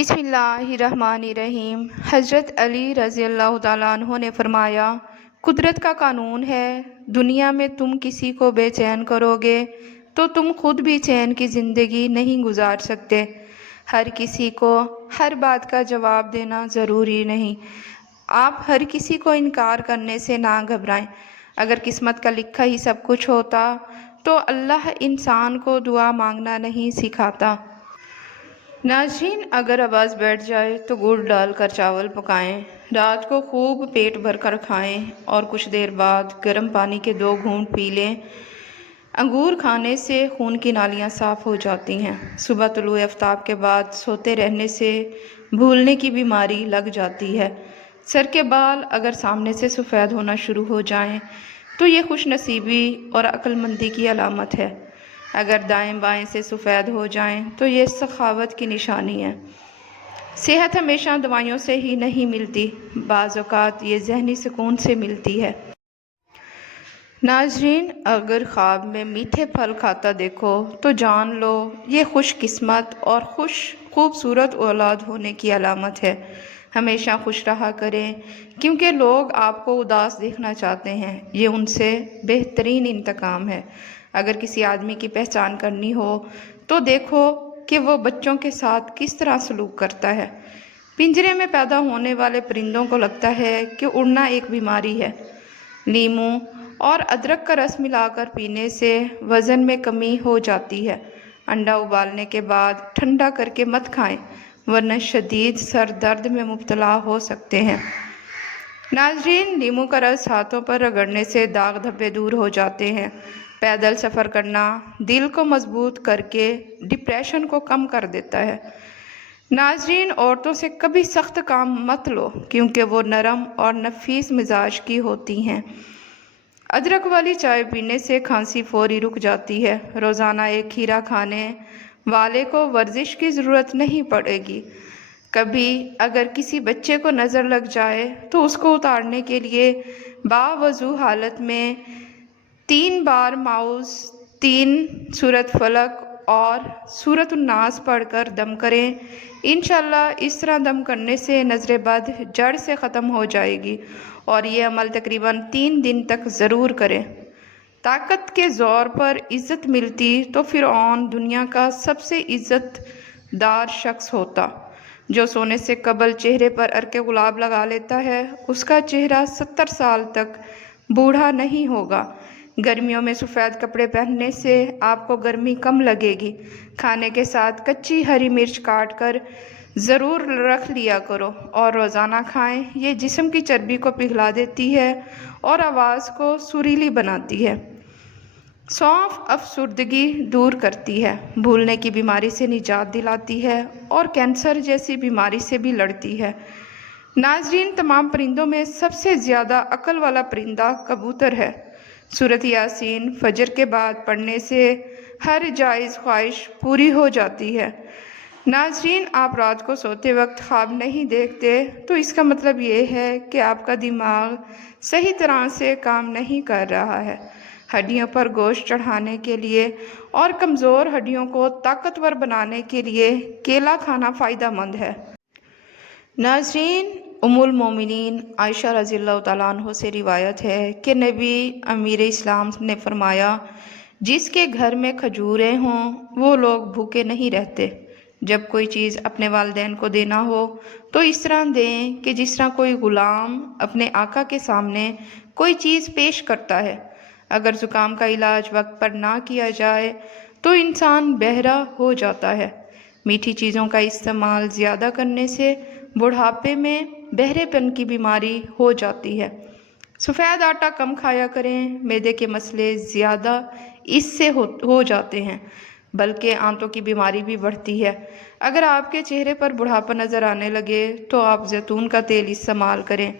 بسم اللہ الرحمن الرحیم۔ حضرت علی رضی اللہ تعالیٰ عنہ نے فرمایا، قدرت کا قانون ہے، دنیا میں تم کسی کو بے چین کرو گے تو تم خود بھی چین کی زندگی نہیں گزار سکتے۔ ہر کسی کو ہر بات کا جواب دینا ضروری نہیں۔ آپ ہر کسی کو انکار کرنے سے نہ گھبرائیں۔ اگر قسمت کا لکھا ہی سب کچھ ہوتا تو اللہ انسان کو دعا مانگنا نہیں سکھاتا۔ ناظرین، اگر آواز بیٹھ جائے تو گڑ ڈال کر چاول پکائیں، رات کو خوب پیٹ بھر کر کھائیں اور کچھ دیر بعد گرم پانی کے 2 گھونٹ پی لیں۔ انگور کھانے سے خون کی نالیاں صاف ہو جاتی ہیں۔ صبح طلوع آفتاب کے بعد سوتے رہنے سے بھولنے کی بیماری لگ جاتی ہے۔ سر کے بال اگر سامنے سے سفید ہونا شروع ہو جائیں تو یہ خوش نصیبی اور عقل مندی کی علامت ہے۔ اگر دائیں بائیں سے سفید ہو جائیں تو یہ سخاوت کی نشانی ہے۔ صحت ہمیشہ دوائیوں سے ہی نہیں ملتی، بعض اوقات یہ ذہنی سکون سے ملتی ہے۔ ناظرین، اگر خواب میں میٹھے پھل کھاتا دیکھو تو جان لو یہ خوش قسمت اور خوبصورت اولاد ہونے کی علامت ہے۔ ہمیشہ خوش رہا کریں کیونکہ لوگ آپ کو اداس دیکھنا چاہتے ہیں، یہ ان سے بہترین انتقام ہے۔ اگر کسی آدمی کی پہچان کرنی ہو تو دیکھو کہ وہ بچوں کے ساتھ کس طرح سلوک کرتا ہے۔ پنجرے میں پیدا ہونے والے پرندوں کو لگتا ہے کہ اڑنا ایک بیماری ہے۔ لیموں اور ادرک کا رس ملا کر پینے سے وزن میں کمی ہو جاتی ہے۔ انڈا ابالنے کے بعد ٹھنڈا کر کے مت کھائیں ورنہ شدید سر درد میں مبتلا ہو سکتے ہیں۔ ناظرین، لیموں کا رس ہاتھوں پر رگڑنے سے داغ دھبے دور ہو جاتے ہیں۔ پیدل سفر کرنا دل کو مضبوط کر کے ڈپریشن کو کم کر دیتا ہے۔ ناظرین، عورتوں سے کبھی سخت کام مت لو کیونکہ وہ نرم اور نفیس مزاج کی ہوتی ہیں۔ ادرک والی چائے پینے سے کھانسی فوری رک جاتی ہے۔ روزانہ ایک کھیرا کھانے والے کو ورزش کی ضرورت نہیں پڑے گی۔ کبھی اگر کسی بچے کو نظر لگ جائے تو اس کو اتارنے کے لیے باوضو حالت میں 3 بار معوذ، 3 سورۃ فلق اور سورۃ الناس پڑھ کر دم کریں۔ انشاءاللہ اس طرح دم کرنے سے نظر بد جڑ سے ختم ہو جائے گی اور یہ عمل تقریباً 3 دن تک ضرور کریں۔ طاقت کے زور پر عزت ملتی تو فرعون دنیا کا سب سے عزت دار شخص ہوتا۔ جو سونے سے قبل چہرے پر عرق گلاب لگا لیتا ہے اس کا چہرہ 70 سال تک بوڑھا نہیں ہوگا۔ گرمیوں میں سفید کپڑے پہننے سے آپ کو گرمی کم لگے گی۔ کھانے کے ساتھ کچی ہری مرچ کاٹ کر ضرور رکھ لیا کرو اور روزانہ کھائیں۔ یہ جسم کی چربی کو پگھلا دیتی ہے اور آواز کو سریلی بناتی ہے۔ سونف افسردگی دور کرتی ہے، بھولنے کی بیماری سے نجات دلاتی ہے اور کینسر جیسی بیماری سے بھی لڑتی ہے۔ ناظرین، تمام پرندوں میں سب سے زیادہ عقل والا پرندہ کبوتر ہے۔ سورۃ یاسین فجر کے بعد پڑھنے سے ہر جائز خواہش پوری ہو جاتی ہے۔ ناظرین، آپ رات کو سوتے وقت خواب نہیں دیکھتے تو اس کا مطلب یہ ہے کہ آپ کا دماغ صحیح طرح سے کام نہیں کر رہا ہے۔ ہڈیوں پر گوشت چڑھانے کے لیے اور کمزور ہڈیوں کو طاقتور بنانے کے لیے کیلا کھانا فائدہ مند ہے۔ ناظرین، ام المومنین عائشہ رضی اللہ تعالیٰ عنہ سے روایت ہے کہ نبی امیر اسلام نے فرمایا، جس کے گھر میں کھجوریں ہوں وہ لوگ بھوکے نہیں رہتے۔ جب کوئی چیز اپنے والدین کو دینا ہو تو اس طرح دیں کہ جس طرح کوئی غلام اپنے آقا کے سامنے کوئی چیز پیش کرتا ہے۔ اگر زکام کا علاج وقت پر نہ کیا جائے تو انسان بہرا ہو جاتا ہے۔ میٹھی چیزوں کا استعمال زیادہ کرنے سے بڑھاپے میں بہرے پن کی بیماری ہو جاتی ہے۔ سفید آٹا کم کھایا کریں، معدے کے مسئلے زیادہ اس سے ہو جاتے ہیں، بلکہ آنتوں کی بیماری بھی بڑھتی ہے۔ اگر آپ کے چہرے پر بڑھاپا نظر آنے لگے تو آپ زیتون کا تیل استعمال کریں۔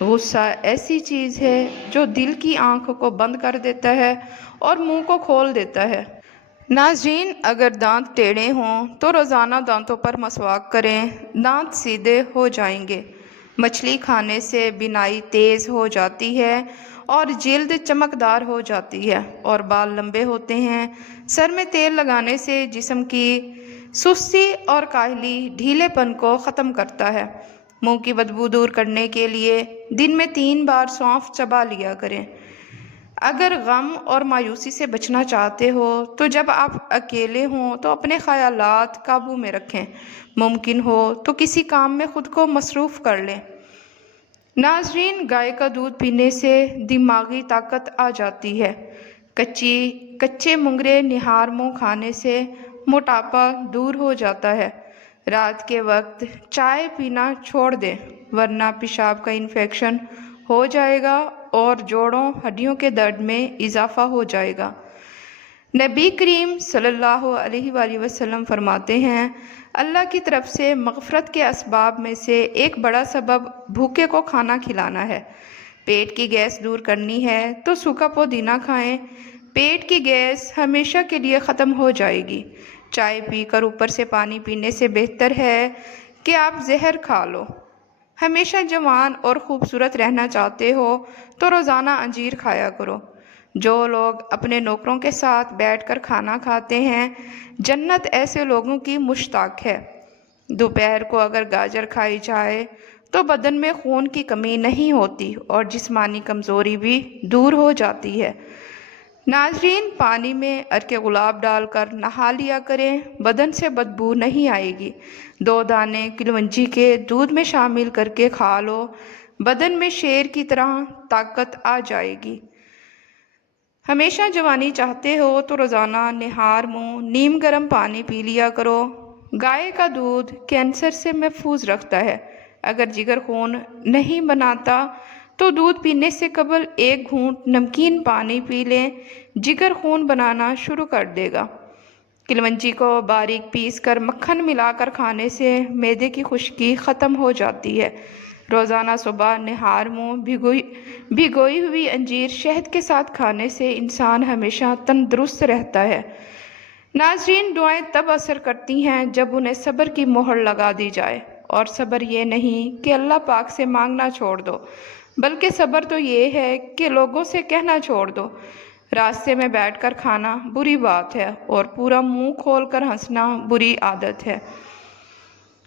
غصہ ایسی چیز ہے جو دل کی آنکھ کو بند کر دیتا ہے اور منہ کو کھول دیتا ہے۔ ناظرین، اگر دانت ٹیڑھے ہوں تو روزانہ دانتوں پر مسواک کریں، دانت سیدھے ہو جائیں گے۔ مچھلی کھانے سے بینائی تیز ہو جاتی ہے اور جلد چمکدار ہو جاتی ہے اور بال لمبے ہوتے ہیں۔ سر میں تیل لگانے سے جسم کی سستی اور کاہلی ڈھیلے پن کو ختم کرتا ہے۔ منہ کی بدبو دور کرنے کے لیے دن میں 3 بار سونف چبا لیا کریں۔ اگر غم اور مایوسی سے بچنا چاہتے ہو تو جب آپ اکیلے ہوں تو اپنے خیالات قابو میں رکھیں، ممکن ہو تو کسی کام میں خود کو مصروف کر لیں۔ ناظرین، گائے کا دودھ پینے سے دماغی طاقت آ جاتی ہے۔ کچے مونگرے نہار منہ کھانے سے موٹاپا دور ہو جاتا ہے۔ رات کے وقت چائے پینا چھوڑ دیں ورنہ پیشاب کا انفیکشن ہو جائے گا اور جوڑوں ہڈیوں کے درد میں اضافہ ہو جائے گا۔ نبی کریم صلی اللہ علیہ وآلہ وسلم فرماتے ہیں، اللہ کی طرف سے مغفرت کے اسباب میں سے ایک بڑا سبب بھوکے کو کھانا کھلانا ہے۔ پیٹ کی گیس دور کرنی ہے تو سوکھا پودینہ کھائیں، پیٹ کی گیس ہمیشہ کے لیے ختم ہو جائے گی۔ چائے پی کر اوپر سے پانی پینے سے بہتر ہے کہ آپ زہر کھا لو۔ ہمیشہ جوان اور خوبصورت رہنا چاہتے ہو تو روزانہ انجیر کھایا کرو۔ جو لوگ اپنے نوکروں کے ساتھ بیٹھ کر کھانا کھاتے ہیں، جنت ایسے لوگوں کی مشتاق ہے۔ دوپہر کو اگر گاجر کھائی جائے تو بدن میں خون کی کمی نہیں ہوتی اور جسمانی کمزوری بھی دور ہو جاتی ہے۔ ناظرین، پانی میں عرق گلاب ڈال کر نہا لیا کریں، بدن سے بدبو نہیں آئے گی۔ 2 دانے کلونجی کے دودھ میں شامل کر کے کھا لو، بدن میں شیر کی طرح طاقت آ جائے گی۔ ہمیشہ جوانی چاہتے ہو تو روزانہ نہار منہ نیم گرم پانی پی لیا کرو۔ گائے کا دودھ کینسر سے محفوظ رکھتا ہے۔ اگر جگر خون نہیں بناتا تو دودھ پینے سے قبل 1 گھونٹ نمکین پانی پی لیں، جگر خون بنانا شروع کر دے گا۔ کلونجی کو باریک پیس کر مکھن ملا کر کھانے سے معدے کی خشکی ختم ہو جاتی ہے۔ روزانہ صبح نہار منہ بھگوئی ہوئی انجیر شہد کے ساتھ کھانے سے انسان ہمیشہ تندرست رہتا ہے۔ ناظرین، دعائیں تب اثر کرتی ہیں جب انہیں صبر کی مہر لگا دی جائے، اور صبر یہ نہیں کہ اللہ پاک سے مانگنا چھوڑ دو، بلکہ صبر تو یہ ہے کہ لوگوں سے کہنا چھوڑ دو۔ راستے میں بیٹھ کر کھانا بری بات ہے اور پورا منہ کھول کر ہنسنا بری عادت ہے۔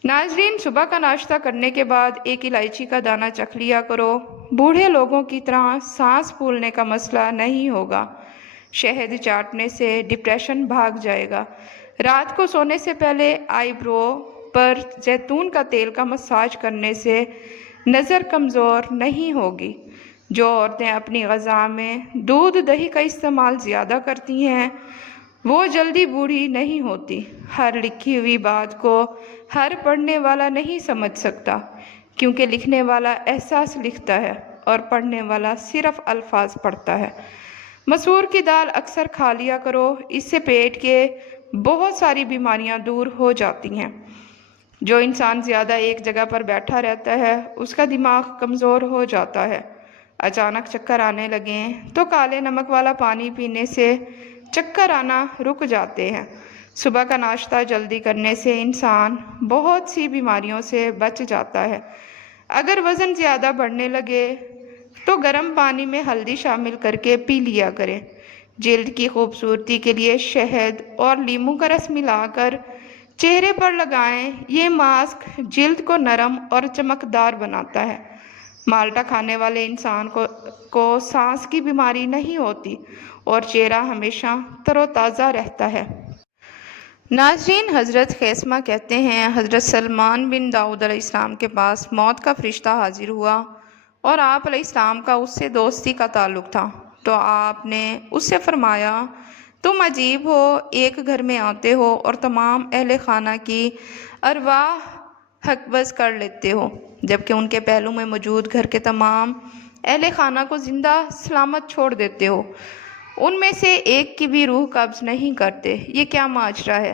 ناظرین، صبح کا ناشتہ کرنے کے بعد 1 الائچی کا دانہ چکھ لیا کرو، بوڑھے لوگوں کی طرح سانس پھولنے کا مسئلہ نہیں ہوگا۔ شہد چاٹنے سے ڈپریشن بھاگ جائے گا۔ رات کو سونے سے پہلے آئی برو پر زیتون کا تیل کا مساج کرنے سے نظر کمزور نہیں ہوگی۔ جو عورتیں اپنی غذا میں دودھ دہی کا استعمال زیادہ کرتی ہیں وہ جلدی بوڑھی نہیں ہوتی۔ ہر لکھی ہوئی بات کو ہر پڑھنے والا نہیں سمجھ سکتا، کیونکہ لکھنے والا احساس لکھتا ہے اور پڑھنے والا صرف الفاظ پڑھتا ہے۔ مسور کی دال اکثر کھا لیا کرو، اس سے پیٹ کے بہت ساری بیماریاں دور ہو جاتی ہیں۔ جو انسان زیادہ ایک جگہ پر بیٹھا رہتا ہے اس کا دماغ کمزور ہو جاتا ہے۔ اچانک چکر آنے لگیں تو کالے نمک والا پانی پینے سے چکر آنا رک جاتے ہیں۔ صبح کا ناشتہ جلدی کرنے سے انسان بہت سی بیماریوں سے بچ جاتا ہے۔ اگر وزن زیادہ بڑھنے لگے تو گرم پانی میں ہلدی شامل کر کے پی لیا کریں۔ جلد کی خوبصورتی کے لیے شہد اور لیموں کا رس ملا کر چہرے پر لگائیں، یہ ماسک جلد کو نرم اور چمکدار بناتا ہے۔ مالٹا کھانے والے انسان کو سانس کی بیماری نہیں ہوتی اور چہرہ ہمیشہ تر و تازہ رہتا ہے۔ ناظرین، حضرت خیثمہ کہتے ہیں، حضرت سلمان بن داؤد علیہ السلام کے پاس موت کا فرشتہ حاضر ہوا اور آپ علیہ السلام کا اس سے دوستی کا تعلق تھا، تو آپ نے اس سے فرمایا، تم عجیب ہو، ایک گھر میں آتے ہو اور تمام اہل خانہ کی ارواح حقبض کر لیتے ہو، جبکہ ان کے پہلو میں موجود گھر کے تمام اہل خانہ کو زندہ سلامت چھوڑ دیتے ہو، ان میں سے ایک کی بھی روح قبض نہیں کرتے، یہ کیا ماجرا ہے؟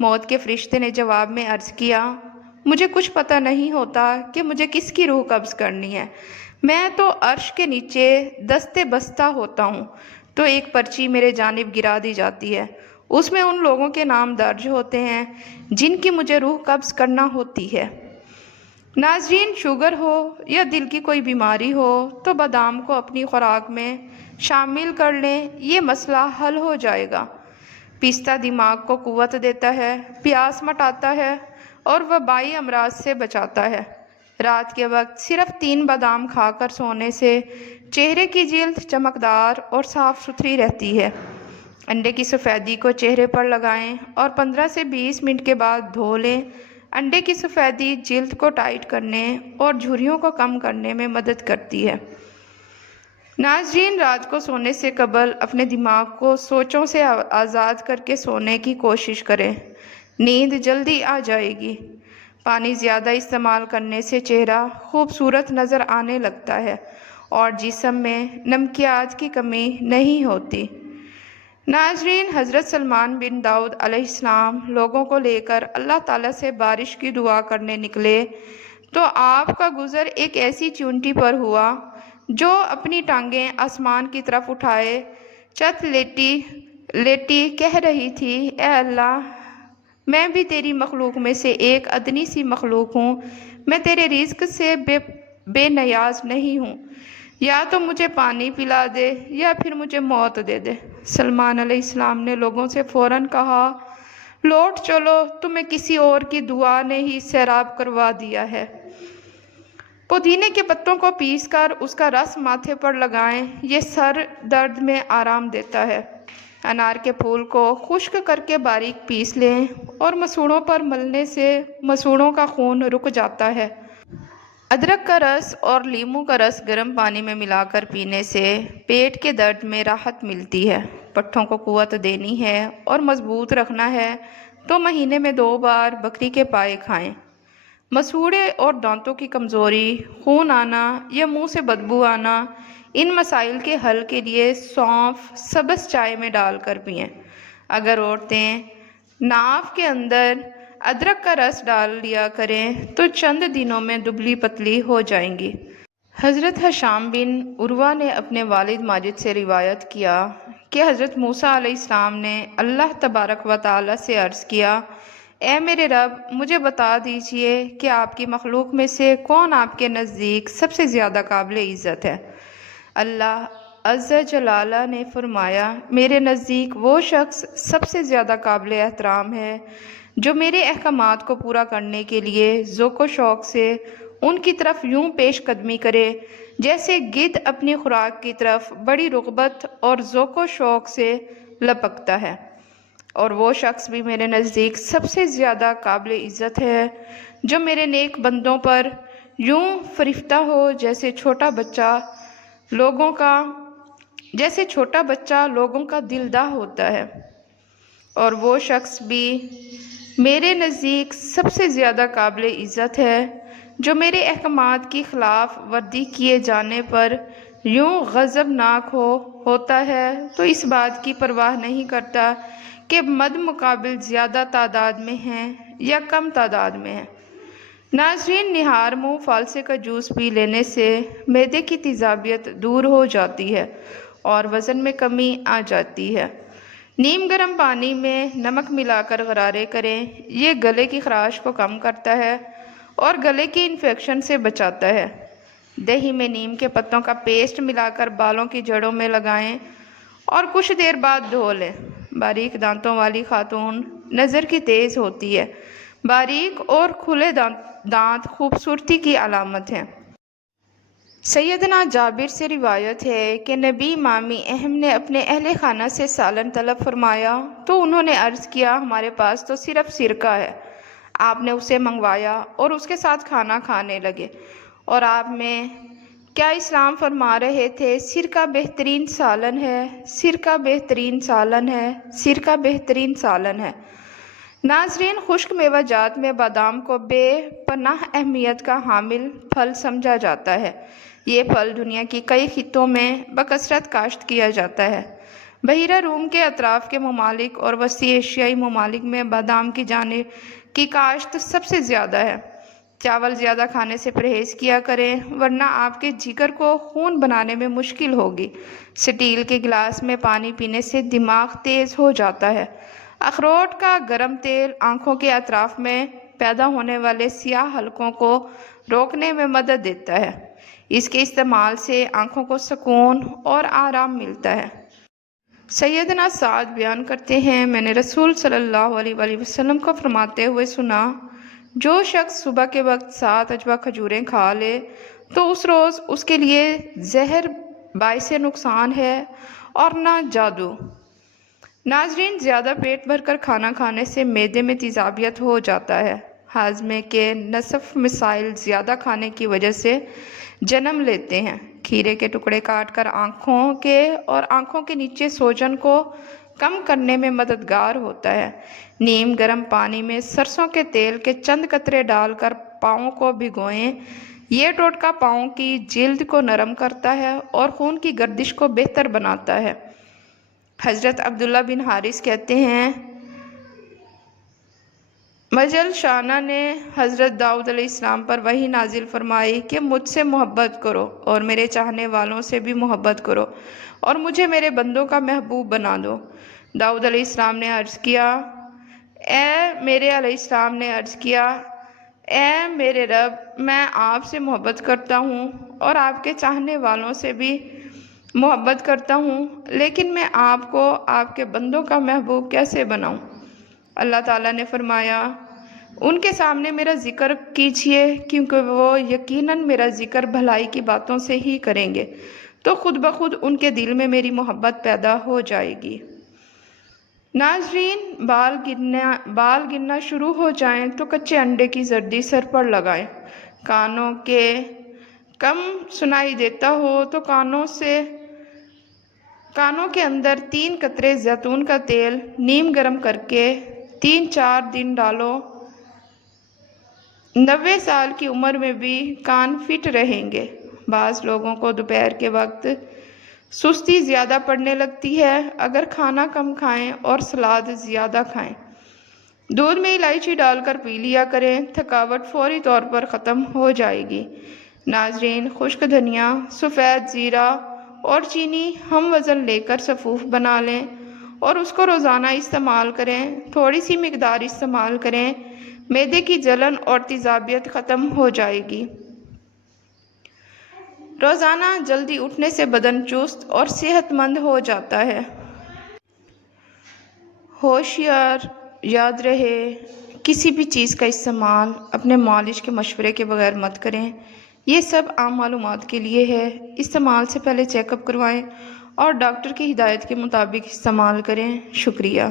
موت کے فرشتے نے جواب میں عرض کیا، مجھے کچھ پتہ نہیں ہوتا کہ مجھے کس کی روح قبض کرنی ہے، میں تو عرش کے نیچے دستے بستہ ہوتا ہوں تو ایک پرچی میرے جانب گرا دی جاتی ہے، اس میں ان لوگوں کے نام درج ہوتے ہیں جن کی مجھے روح قبض کرنا ہوتی ہے۔ ناظرین، شوگر ہو یا دل کی کوئی بیماری ہو تو بادام کو اپنی خوراک میں شامل کر لیں، یہ مسئلہ حل ہو جائے گا۔ پستہ دماغ کو قوت دیتا ہے، پیاس مٹاتا ہے اور وبائی امراض سے بچاتا ہے۔ رات کے وقت صرف 3 بادام کھا کر سونے سے چہرے کی جلد چمکدار اور صاف ستھری رہتی ہے۔ انڈے کی سفیدی کو چہرے پر لگائیں اور 15 سے 20 منٹ کے بعد دھو لیں۔ انڈے کی سفیدی جلد کو ٹائٹ کرنے اور جھریوں کو کم کرنے میں مدد کرتی ہے۔ ناظرین، رات کو سونے سے قبل اپنے دماغ کو سوچوں سے آزاد کر کے سونے کی کوشش کریں۔ نیند جلدی آ جائے گی۔ پانی زیادہ استعمال کرنے سے چہرہ خوبصورت نظر آنے لگتا ہے اور جسم میں نمکیات کی کمی نہیں ہوتی۔ ناظرین، حضرت سلمان بن داؤد علیہ السلام لوگوں کو لے کر اللہ تعالیٰ سے بارش کی دعا کرنے نکلے تو آپ کا گزر ایک ایسی چونٹی پر ہوا جو اپنی ٹانگیں آسمان کی طرف اٹھائے چت لیٹی کہہ رہی تھی، اے اللہ، میں بھی تیری مخلوق میں سے ایک ادنی سی مخلوق ہوں، میں تیرے رزق سے بے نیاز نہیں ہوں، یا تو مجھے پانی پلا دے یا پھر مجھے موت دے دے۔ سلمان علیہ السلام نے لوگوں سے فوراً کہا، لوٹ چلو، تمہیں کسی اور کی دعا نے ہی سیراب کروا دیا ہے۔ پودینے کے پتوں کو پیس کر اس کا رس ماتھے پر لگائیں، یہ سر درد میں آرام دیتا ہے۔ انار کے پھول کو خشک کر کے باریک پیس لیں اور مسوڑوں پر ملنے سے مسوڑوں کا خون رک جاتا ہے۔ ادرک کا رس اور لیموں کا رس گرم پانی میں ملا کر پینے سے پیٹ کے درد میں راحت ملتی ہے۔ پٹھوں کو قوت دینی ہے اور مضبوط رکھنا ہے تو مہینے میں 2 بار بکری کے پائے کھائیں۔ مسوڑے اور دانتوں کی کمزوری، خون آنا یا منہ سے بدبو آنا، ان مسائل کے حل کے لیے سونف سبز چائے میں ڈال کر پئیں۔ اگر عورتیں ناف کے اندر ادرک کا رس ڈال لیا کریں تو چند دنوں میں دبلی پتلی ہو جائیں گی۔ حضرت ہشام بن عروہ نے اپنے والد ماجد سے روایت کیا کہ حضرت موسیٰ علیہ السلام نے اللہ تبارک و تعالیٰ سے عرض کیا، اے میرے رب، مجھے بتا دیجئے کہ آپ کی مخلوق میں سے کون آپ کے نزدیک سب سے زیادہ قابل عزت ہے۔ اللہ عز جلالہ نے فرمایا، میرے نزدیک وہ شخص سب سے زیادہ قابل احترام ہے جو میرے احکامات کو پورا کرنے کے لیے ذوق و شوق سے ان کی طرف یوں پیش قدمی کرے جیسے گدھ اپنی خوراک کی طرف بڑی رغبت اور ذوق و شوق سے لپکتا ہے۔ اور وہ شخص بھی میرے نزدیک سب سے زیادہ قابل عزت ہے جو میرے نیک بندوں پر یوں فریفتہ ہو جیسے چھوٹا بچہ لوگوں کا دلدار ہوتا ہے۔ اور وہ شخص بھی میرے نزدیک سب سے زیادہ قابل عزت ہے جو میرے احکامات کی خلاف ورزی کیے جانے پر یوں غضبناک ہوتا ہے تو اس بات کی پرواہ نہیں کرتا کہ مد مقابل زیادہ تعداد میں ہیں یا کم تعداد میں ہیں۔ ناظرین، نہار منہ فالسے کا جوس پی لینے سے معدے کی تیزابیت دور ہو جاتی ہے اور وزن میں کمی آ جاتی ہے۔ نیم گرم پانی میں نمک ملا کر غرارے کریں، یہ گلے کی خراش کو کم کرتا ہے اور گلے کی انفیکشن سے بچاتا ہے۔ دہی میں نیم کے پتوں کا پیسٹ ملا کر بالوں کی جڑوں میں لگائیں اور کچھ دیر بعد دھو لیں۔ باریک دانتوں والی خاتون نظر کی تیز ہوتی ہے۔ باریک اور کھلے دانت خوبصورتی کی علامت ہیں۔ سیدنا جابر سے روایت ہے کہ نبی امامی اہم نے اپنے اہل خانہ سے سالن طلب فرمایا تو انہوں نے عرض کیا، ہمارے پاس تو صرف سرکہ ہے۔ آپ نے اسے منگوایا اور اس کے ساتھ کھانا کھانے لگے اور آپ میں کیا اسلام فرما رہے تھے، سرکہ بہترین سالن ہے، سرکہ بہترین سالن ہے، سرکہ بہترین سالن ہے۔ ناظرین، خشک میوہ جات میں بادام کو بے پناہ اہمیت کا حامل پھل سمجھا جاتا ہے۔ یہ پھل دنیا کی کئی خطوں میں بکثرت کاشت کیا جاتا ہے۔ بحیرہ روم کے اطراف کے ممالک اور وسطی ایشیائی ممالک میں بادام کی کاشت سب سے زیادہ ہے۔ چاول زیادہ کھانے سے پرہیز کیا کریں ورنہ آپ کے جگر کو خون بنانے میں مشکل ہوگی۔ سٹیل کے گلاس میں پانی پینے سے دماغ تیز ہو جاتا ہے۔ اخروٹ کا گرم تیل آنکھوں کے اطراف میں پیدا ہونے والے سیاہ حلقوں کو روکنے میں مدد دیتا ہے۔ اس کے استعمال سے آنکھوں کو سکون اور آرام ملتا ہے۔ سیدنا سعد بیان کرتے ہیں، میں نے رسول صلی اللہ علیہ وآلہ وسلم کو فرماتے ہوئے سنا، جو شخص صبح کے وقت 7 اجوا کھجوریں کھا لے تو اس روز اس کے لیے زہر باعث نقصان ہے اور نہ جادو۔ ناظرین، زیادہ پیٹ بھر کر کھانا کھانے سے معدے میں تیزابیت ہو جاتا ہے۔ ہاضمے کے نصف مسائل زیادہ کھانے کی وجہ سے جنم لیتے ہیں۔ کھیرے کے ٹکڑے کاٹ کر آنکھوں کے نیچے سوجن کو کم کرنے میں مددگار ہوتا ہے۔ نیم گرم پانی میں سرسوں کے تیل کے چند قطرے ڈال کر پاؤں کو بھگوئیں۔ یہ ٹوٹکا پاؤں کی جلد کو نرم کرتا ہے اور خون کی گردش کو بہتر بناتا ہے۔ حضرت عبداللہ بن حارث کہتے ہیں، مجل شانہ نے حضرت داؤد علیہ السلام پر وحی نازل فرمائی کہ مجھ سے محبت کرو اور میرے چاہنے والوں سے بھی محبت کرو اور مجھے میرے بندوں کا محبوب بنا دو۔ داؤد علیہ السلام نے عرض کیا، اے میرے رب، میں آپ سے محبت کرتا ہوں اور آپ کے چاہنے والوں سے بھی محبت کرتا ہوں، لیکن میں آپ کو آپ کے بندوں کا محبوب کیسے بناؤں؟ اللہ تعالیٰ نے فرمایا، ان کے سامنے میرا ذکر کیجئے، کیونکہ وہ یقیناً میرا ذکر بھلائی کی باتوں سے ہی کریں گے، تو خود بخود ان کے دل میں میری محبت پیدا ہو جائے گی۔ ناظرین، بال گرنا شروع ہو جائیں تو کچے انڈے کی زردی سر پر لگائیں۔ کانوں کے کم سنائی دیتا ہو تو کانوں کے اندر 3 قطرے زیتون کا تیل نیم گرم کر کے 3-4 دن ڈالو۔ 90 سال کی عمر میں بھی کان فٹ رہیں گے۔ بعض لوگوں کو دوپہر کے وقت سستی زیادہ پڑنے لگتی ہے، اگر کھانا کم کھائیں اور سلاد زیادہ کھائیں۔ دودھ میں الائچی ڈال کر پی لیا کریں، تھکاوٹ فوری طور پر ختم ہو جائے گی۔ ناظرین، خشک دھنیا، سفید زیرہ اور چینی ہم وزن لے کر سفوف بنا لیں اور اس کو روزانہ استعمال کریں۔ تھوڑی سی مقدار استعمال کریں، معدے کی جلن اور تیزابیت ختم ہو جائے گی۔ روزانہ جلدی اٹھنے سے بدن چست اور صحت مند ہو جاتا ہے۔ ہوشیار، یاد رہے، کسی بھی چیز کا استعمال اپنے معالج کے مشورے کے بغیر مت کریں۔ یہ سب عام معلومات کے لیے ہے۔ استعمال سے پہلے چیک اپ کروائیں اور ڈاکٹر کی ہدایت کے مطابق استعمال کریں۔ شکریہ۔